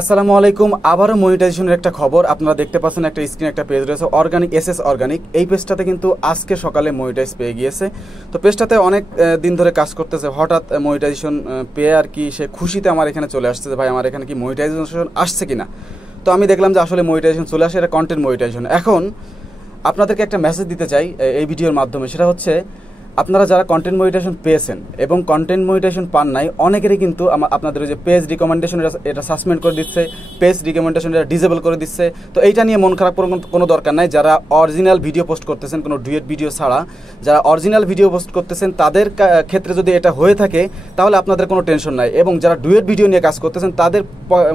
আসসালামু আলাইকুম। আবারও মনিটাইজেশনের একটা খবর। আপনারা দেখতে পাচ্ছেন একটা স্ক্রিনে একটা পেজ রয়েছে অর্গানিক এসএস অর্গানিক। এই পেজটাতে কিন্তু আজকে সকালে মনিটাইজ পেয়ে গিয়েছে। তো পেজটাতে অনেক দিন ধরে কাজ করতেছে, হঠাৎ মনিটাইজেশন পেয়ে আর কি সে খুশিতে আমার এখানে চলে আসছে যে ভাই আমার এখানে কি মনিটাইজেশন আসছে কিনা। তো আমি দেখলাম যে আসলে মনিটাইজেশন চলে আসে, এটা কন্টেন্ট মনিটাইজেশন। এখন আপনাদেরকে একটা মেসেজ দিতে চাই এই ভিডিওর মাধ্যমে, সেটা হচ্ছে আপনারা যারা কন্টেন্ট মনিটাইজেশন পেয়েছেন এবং কন্টেন্ট মনিটাইজেশন পান নাই, অনেকেরই কিন্তু আপনাদের যে পেজ রিকমেন্ডেশন এটা সাসপেন্ড করে দিচ্ছে, পেজ রিকমেন্ডেশন এটা ডিসেবল করে দিচ্ছে। তো এইটা নিয়ে মন খারাপ করার কোনো দরকার নাই। যারা অরিজিনাল ভিডিও পোস্ট করতেছেন, কোনো ডুয়েট ভিডিও ছাড়া যারা অরিজিনাল ভিডিও পোস্ট করতেছেন, তাদের ক্ষেত্রে যদি এটা হয়ে থাকে তাহলে আপনাদের কোনো টেনশন নাই। এবং যারা ডুয়েট ভিডিও নিয়ে কাজ করতেছেন তাদের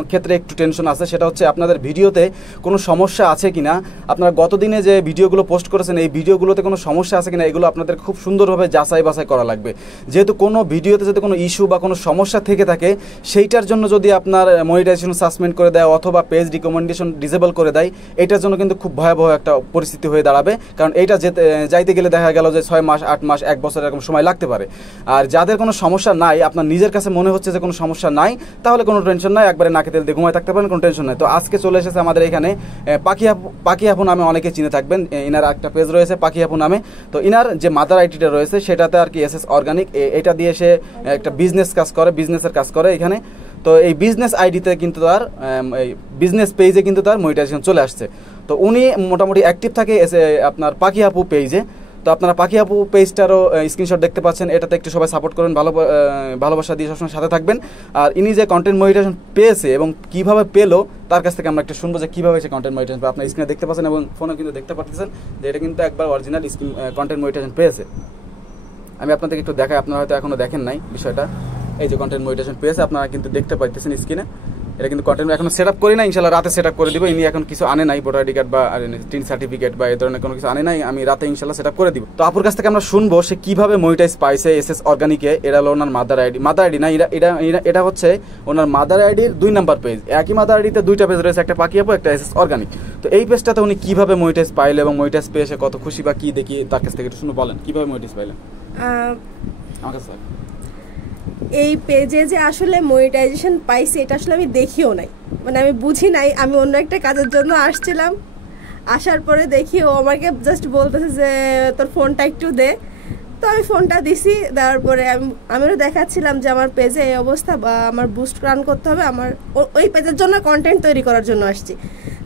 ক্ষেত্রে একটু টেনশন আছে, সেটা হচ্ছে আপনাদের ভিডিওতে কোনো সমস্যা আছে কিনা, আপনারা গতদিনে যে ভিডিওগুলো পোস্ট করেছেন এই ভিডিওগুলোতে কোনো সমস্যা আছে কিনা, এগুলো আপনাদের খুব সুন্দরভাবে যাচাই বাছাই করা লাগবে। যেহেতু কোনো ভিডিওতে যদি কোনো ইস্যু বা কোনো সমস্যা থেকে থাকে, সেইটার জন্য যদি আপনার মনিটাইজেশন সাসপেন্ড করে দেয় অথবা পেজ রিকমেন্ডেশন ডিসেবল করে দেয়, এটার জন্য কিন্তু খুব ভয়াবহ একটা পরিস্থিতি হয়ে দাঁড়াবে। কারণ এইটা যাইতে গেলে দেখা গেল যে 6 মাস 8 মাস 1 বছর এরকম সময় লাগতে পারে। আর যাদের কোনো সমস্যা নাই, আপনার নিজের কাছে মনে হচ্ছে যে কোনো সমস্যা নাই, তাহলে কোনো টেনশন নাই, একবারে নাকে তেল দিয়ে ঘুমায় থাকতে পারেন, কোনো টেনশন নাই। তো আজকে চলে এসেছে আমাদের এখানে পাখি আপু নামে অনেকে চিনে থাকবেন, ইনার একটা পেজ রয়েছে পাখি আপু নামে। তো ইনার যে মাদার আইডিটা রয়েছে সেটাতে আর কি এসএস অর্গানিক, এটা দিয়ে সে একটা বিজনেসের কাজ করে এখানে। তো এই বিজনেস আইডিতে কিন্তু তার এই বিজনেস পেজে কিন্তু তার মনিটাইজেশন চলে আসছে। তো উনি মোটামুটি অ্যাক্টিভ থাকে আপনার পাখি আপু পেজে। তো আপনারা পাখি আপু পেজটারও স্ক্রিনশট দেখতে পাচ্ছেন, এটাতে একটু সবাই সাপোর্ট করবেন, ভালোবাসা দিয়ে সবসময় সাথে থাকবেন। আর ইনি যে কন্টেন্ট মনিটাইজেশন পেয়েছে এবং কীভাবে পেলো তার কাছ থেকে আমরা একটু শুনবো যে কীভাবে সে কন্টেন্ট মনিটাইজেশন আপনার স্ক্রিনে দেখতে পাচ্ছেন এবং ফোনে কিন্তু দেখতে পাচ্ছেন যে এটা কিন্তু একবার অরিজিনাল কন্টেন্ট মনিটাইজেশন পেয়েছে। আমি আপনাদেরকে একটু দেখাই, আপনারা হয়তো এখনও দেখেন নাই বিষয়টা। এই যে কন্টেন্ট মনিটাইজেশন পেয়েছে, আপনারা কিন্তু দেখতে পাইতেছেন স্ক্রিনে। এটা কিন্তু কন্টেন্ট এখনো সেট আপ করি না, ইনশাল্লাহ রাতে সেট আপ করে দিব। ইনি এখন কিছু আনে নাই, ভোটার আইডি কার্ড বা টিন সার্টিফিকেট বা এই ধরনের কোনো কিছু আনে নাই, আমি রাতে ইনশাল্লাহ সেট আপ করে দিব। তো আপুর কাছ থেকে আমরা শুনবো সে কীভাবে মনিটাইজ পাইছে এসএস অর্গানিকে। এটা হলো ওনার মাদার আইডি না, এটা হচ্ছে ওনার মাদার আইডির 2 নাম্বার পেজ। একই মাদার আইডিতে 2টা পেজ রয়েছে, একটা পাখি আপু একটা এসএস অর্গানিক। তো এই পেজটাতে উনি কীভাবে মনিটাইজ পাইলো এবং মনিটাইজ পেয়ে সে কত খুশি বা কী দেখি তার কাছ থেকে একটু শুনে বলেন কীভাবে মনিটাইজ পাইলেন আমার কাছে। এই পেজে যে আসলে মনিটাইজেশন পাইছি এটা আসলে আমি দেখিও নাই, মানে আমি বুঝি নাই। আমি অন্য একটা কাজের জন্য আসছিলাম, আসার পরে দেখি ও আমাকে জাস্ট বলতেছে যে তোর ফোনটা একটু দে। তো আমি ফোনটা দিছি, দেওয়ার পরে আমিও দেখাচ্ছিলাম যে আমার পেজে এই অবস্থা বা আমার বুস্ট রান করতে হবে। আমার ওই পেজের জন্য কন্টেন্ট তৈরি করার জন্য আসছি,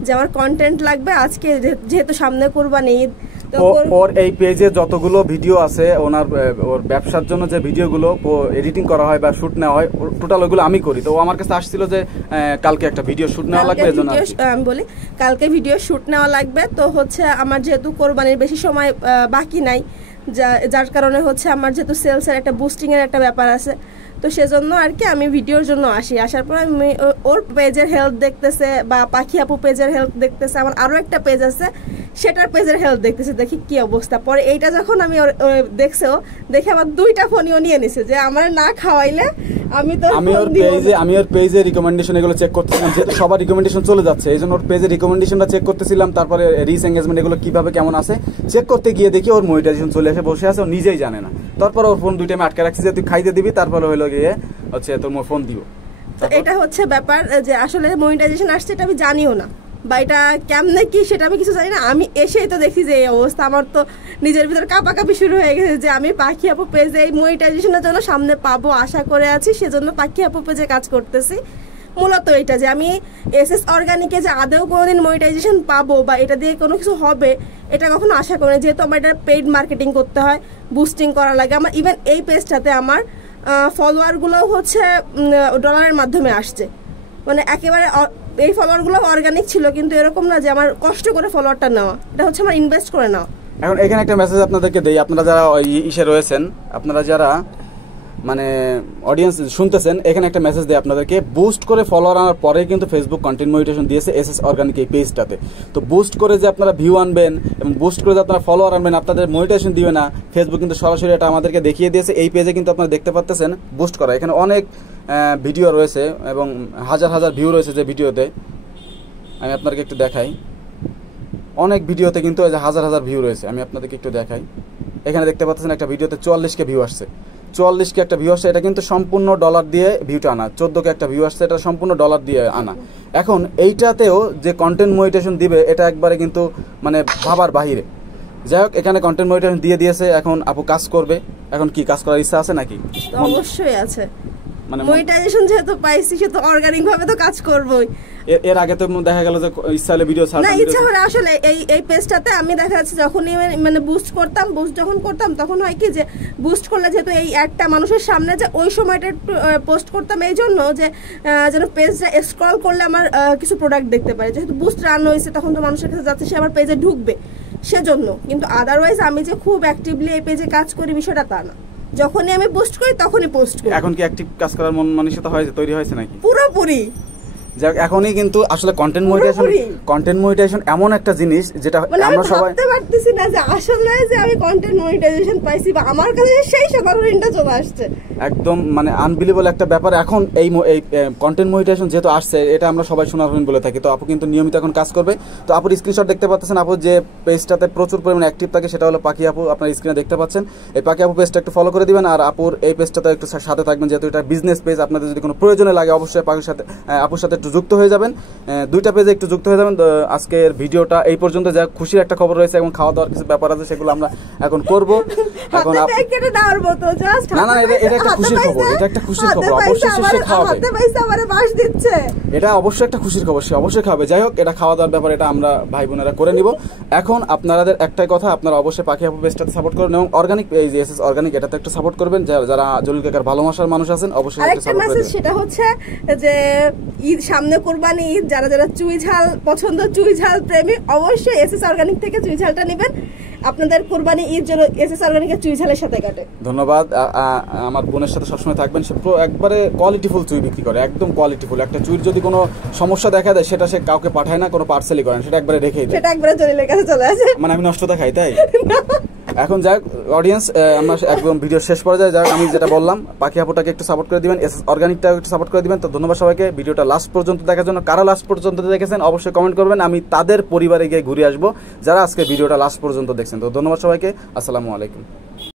যে আমার কন্টেন্ট লাগবে আজকে, যেহেতু সামনে কুরবানি ঈদ। ওর এই পেজে যতগুলো ভিডিও আছে ওর ব্যবসার জন্য যে ভিডিওগুলো এডিটিং করা হয় বা শুট নেওয়া হয়, টোটাল ওগুলো আমি করি। তো ও আমার কাছে আসছিল যে কালকে একটা ভিডিও শুট নেওয়া লাগবে, এজন্য আমি বলি কালকে ভিডিও শুট নেওয়া লাগবে। তো হচ্ছে আমার যেহেতু কোরবানির বেশি সময় বাকি নাই, যার কারণে হচ্ছে আমার যেহেতু সেলসের একটা বুস্টিংয়ের একটা ব্যাপার আছে, তো সেজন্য আর কি আমি ভিডিওর জন্য আসার পর আমি ওর পেজের হেল্প দেখতেছে বা পাখি আপু পেজের হেল্প দেখতেছে, আমার আরও একটা পেজ আছে সেটার পেজের হেল্প দেখতেছে, দেখি কি অবস্থা। পরে এইটা যখন আমি দেখছে ও দেখে আমার 2টা ফোনও নিয়ে নিছে যে আমার না খাওয়াইলে আমি ওর পেজে রিকমেন্ডেশন এগুলো চেক করতেছিলাম, যেহেতু সবার রিকমেন্ডেশন চলে যাচ্ছে এই জন্য ওর পেজের রিকমেন্ডেশনটা চেক করতেছিলাম। তারপরে রিচ এঙ্গেজমেন্ট এগুলো কিভাবে কেমন আছে চেক করতে গিয়ে দেখি ওর মনিটাইজেশন চলে এসে বসে আছে, ও নিজেই জানে না। তারপর ওর ফোন 2টা আমি আটকে রাখছি যে তুই খাইতে দিবি, তারপরে হলো গিয়ে হচ্ছে তোর ফোন দিব। তো এটা হচ্ছে ব্যাপার যে আসলে মনিটাইজেশন আসছে এটা আমি জানিও না, বা এটা কেমনে কি সেটা আমি কিছু জানি না। আমি এসেই তো দেখি যে এই অবস্থা, আমার তো নিজের ভিতরে কাঁপাকাঁপি শুরু হয়ে গেছে যে আমি পাখি আপু পেজে এই মনিটাইজেশনের জন্য সামনে পাবো আশা করে আছি, সেজন্য পাখি আপু পেজে কাজ করতেছি। মূলত এটা যে আমি এসএস অর্গানিকে যে আদৌ কোনোদিন মনিটাইজেশন পাবো বা এটা দিয়ে কোনো কিছু হবে এটা কখনো আশা করি না, যেহেতু আমার এটা পেইড মার্কেটিং করতে হয়, বুস্টিং করা লাগে। আমার ইভেন এই পেজটাতে আমার ফলোয়ারগুলো হচ্ছে ডলারের মাধ্যমে আসছে, মানে একেবারে এই ফলোয়ারগুলো অর্গানিক ছিল, কিন্তু এরকম না যে আমার কষ্ট করে ফলোয়ারটা নেওয়া, এটা হচ্ছে আমার ইনভেস্ট করে নেওয়া। এখন এখানে একটা মেসেজ আপনাদেরকে দেই, আপনারা যারা ইসে রয়েছেন, আপনারা যারা মানে অডিয়েন্স শুনতেছেন, এখানে একটা মেসেজ দেয় আপনাদেরকে। বুস্ট করে ফলোয়ার আনার পরে কিন্তু ফেসবুক কন্টেন্ট মনিটাইজেশন দিয়েছে এসএস অর্গানিক এই পেজটাতে। তো বুস্ট করে যে আপনারা ভিউ আনবেন এবং বুস্ট করে যে আপনারা ফলোয়ার আনবেন, আপনাদের মনিটাইজেশন দিবে না, ফেসবুক কিন্তু সরাসরি এটা আমাদেরকে দেখিয়ে দিয়েছে। এই পেজে কিন্তু আপনারা দেখতে পাচ্ছেন বুস্ট করা, এখানে অনেক ভিডিও রয়েছে এবং হাজার হাজার ভিউ রয়েছে যে ভিডিওতে। আমি আপনাদেরকে একটু দেখাই, অনেক ভিডিওতে কিন্তু হাজার হাজার ভিউ রয়েছে। আমি আপনাদেরকে একটু দেখাই, এখানে দেখতে পাচ্ছেন একটা ভিডিওতে 44K ভিউ আসছে। 44 কে একটা ভিউ আসছে, এটা কিন্তু সম্পূর্ণ ডলার দিয়ে ভিউটা আনা। 14 কে একটা ভিউ আসছে, এটা সম্পূর্ণ ডলার দিয়ে আনা। এখন এইটাতেও যে কন্টেন্ট মনিটাইজেশন দিবে এটা একবারে কিন্তু মানে ভাবার বাহিরে। যাই হোক, এখানে কন্টেন্ট মনিটাইজেশন দিয়ে দিয়েছে, এখন আপু কাজ করবে। এখন কি কাজ করার ইচ্ছা আছে নাকি? অবশ্যই আছে, মানে মনিটাইজেশন যেহেতু পাইছি সে তো অর্গানিক ভাবে তো কাজ করবই। এর আগে তো দেখা গেল যে ইচ্ছা হলে ভিডিও ছাড়তাম, না ইচ্ছা হলে আসলে এই পেজটাতে আমি দেখা যাচ্ছে যখনই মানে বুস্ট যখন করতাম তখন হয় কি যে বুস্ট করলে যেহেতু এই অ্যাডটা মানুষের সামনে যে ওই সময়টা একটু পোস্ট করতাম এই জন্য যে যেন পেজটা স্ক্রল করলে আমার কিছু প্রোডাক্ট দেখতে পারে, যেহেতু বুস্ট রান হয়েছে তখন তো মানুষের কাছে যাচ্ছে, সে আমার পেজে ঢুকবে সেজন্য। কিন্তু আদারওয়াইজ আমি যে খুব অ্যাক্টিভলি এই পেজে কাজ করি বিষয়টা তা না, যখনই আমি পোস্ট করি তখনই পোস্ট করি। এখন কি অ্যাক্টিভ কাজ করার মন মানসিকতা হয়েছে, তৈরি হয়েছে নাকি? পুরোপুরি। যাক, এখনই কিন্তু আসলে কন্টেন্ট মনিটাইজেশন এমন একটা জিনিস যেটা আমরা সবাই ভাবতে পারতেছি না যে আসলে যে আমি কন্টেন্ট মনিটাইজেশন পাইছি বা আমার কাছে সেই সকালটা চলে আসছে, একদম মানে আনবিলিভেবল একটা ব্যাপার। এখন এই কন্টেন্ট মনিটাইজেশন যেহেতু আসছে, এটা আমরা সবাই সোনার হরিণ বলে থাকি। তো আপু কিন্তু নিয়মিত এখন কাজ করবে। তো আপুর স্ক্রিনশট দেখতে পাচ্ছেন, আপু যে পেজটাতে প্রচুর পরিমাণে অ্যাক্টিভ থাকে সেটা হলো পাখি আপু, আপনার স্ক্রিনে দেখতে পাচ্ছেন। এই পাখি আপু পেজটা একটু ফলো করে দিবেন, আর আপুর এই পেজটাতে একটু সাথে থাকবেন, যেহেতু এটা বিজনেস পেজ। আপনাদের যদি কোনো প্রয়োজনে লাগে অবশ্যই পাখির সাথে আপুর সাথে একটু যুক্ত হয়ে যাবেন, দুইটা পেজে একটু যুক্ত হয়ে যাবেন। আজকের ভিডিওটা এই পর্যন্ত। যা খুশির একটা খবর রয়েছে এবং খাওয়া দাওয়ার কিছু ব্যাপার আছে, সেগুলো আমরা এখন করব। এখন না না, এটা একটা খুশির খবর, এটা একটা খুশির খবর, অবশ্যই সে খাওয়াবে। এটা অবশ্যই একটা খুশির খবর, সে অবশ্যই খাবে। যাই হোক, এটা খাওয়া দাওয়ার ব্যাপার, এটা আমরা ভাই বোনেরা করে নিব। এখন আপনাদের একটাই কথা, আপনারা অবশ্যই পাখি আপু পেজটাতে সাপোর্ট করুন এবং অর্গানিক এই যে এসএস অর্গানিক এটাতে একটু সাপোর্ট করবেন। যারা জলিল কাকার ভালোবাসার মানুষ আছেন অবশ্যই একটু সাপোর্ট করবেন। সেটা হচ্ছে যে ঈদ সামনে, কোরবানি ঈদ, যারা যারা চুই ঝাল পছন্দ, চুই ঝাল প্রেমী, অবশ্যই এসএস অর্গানিক থেকে চুই ঝালটা নেবেন। আপনাদের কোরবানি ঈদ যেন এসএস অর্গানিকের চুই ঝালের সাথে কাটে। ধন্যবাদ। আমার বোনের সাথে সবসময় থাকবেন, সে একবারে কোয়ালিটিফুল চুই বিক্রি করে, একদম কোয়ালিটিফুল। একটা চুইর যদি কোনো সমস্যা দেখা দেয় সেটা সে কাউকে পাঠায় না, কোনো পার্সেলই করেন, সেটা একবারে রেখেই দেয়, সেটা একবারে জলিলের কাছে চলে আসে। মানে আমি নষ্টটা খাই তাই। এখন যাক অডিয়েন্স, আমরা একদম ভিডিও শেষ পর্যায়ে যাক, আমি যেটা বললাম পাখি আপুটাকে একটু সাপোর্ট করে দিবেন, এসএস অর্গানিকটাকে একটু সাপোর্ট করে দিবেন। তো ধন্যবাদ সবাইকে ভিডিওটা লাস্ট পর্যন্ত দেখার জন্য। কারা লাস্ট পর্যন্ত দেখেছেন অবশ্যই কমেন্ট করবেন, আমি তাদের পরিবারে গিয়ে ঘুরে আসবো যারা আজকে ভিডিওটা লাস্ট পর্যন্ত দেখছেন। তো ধন্যবাদ সবাইকে, আসসালামু আলাইকুম।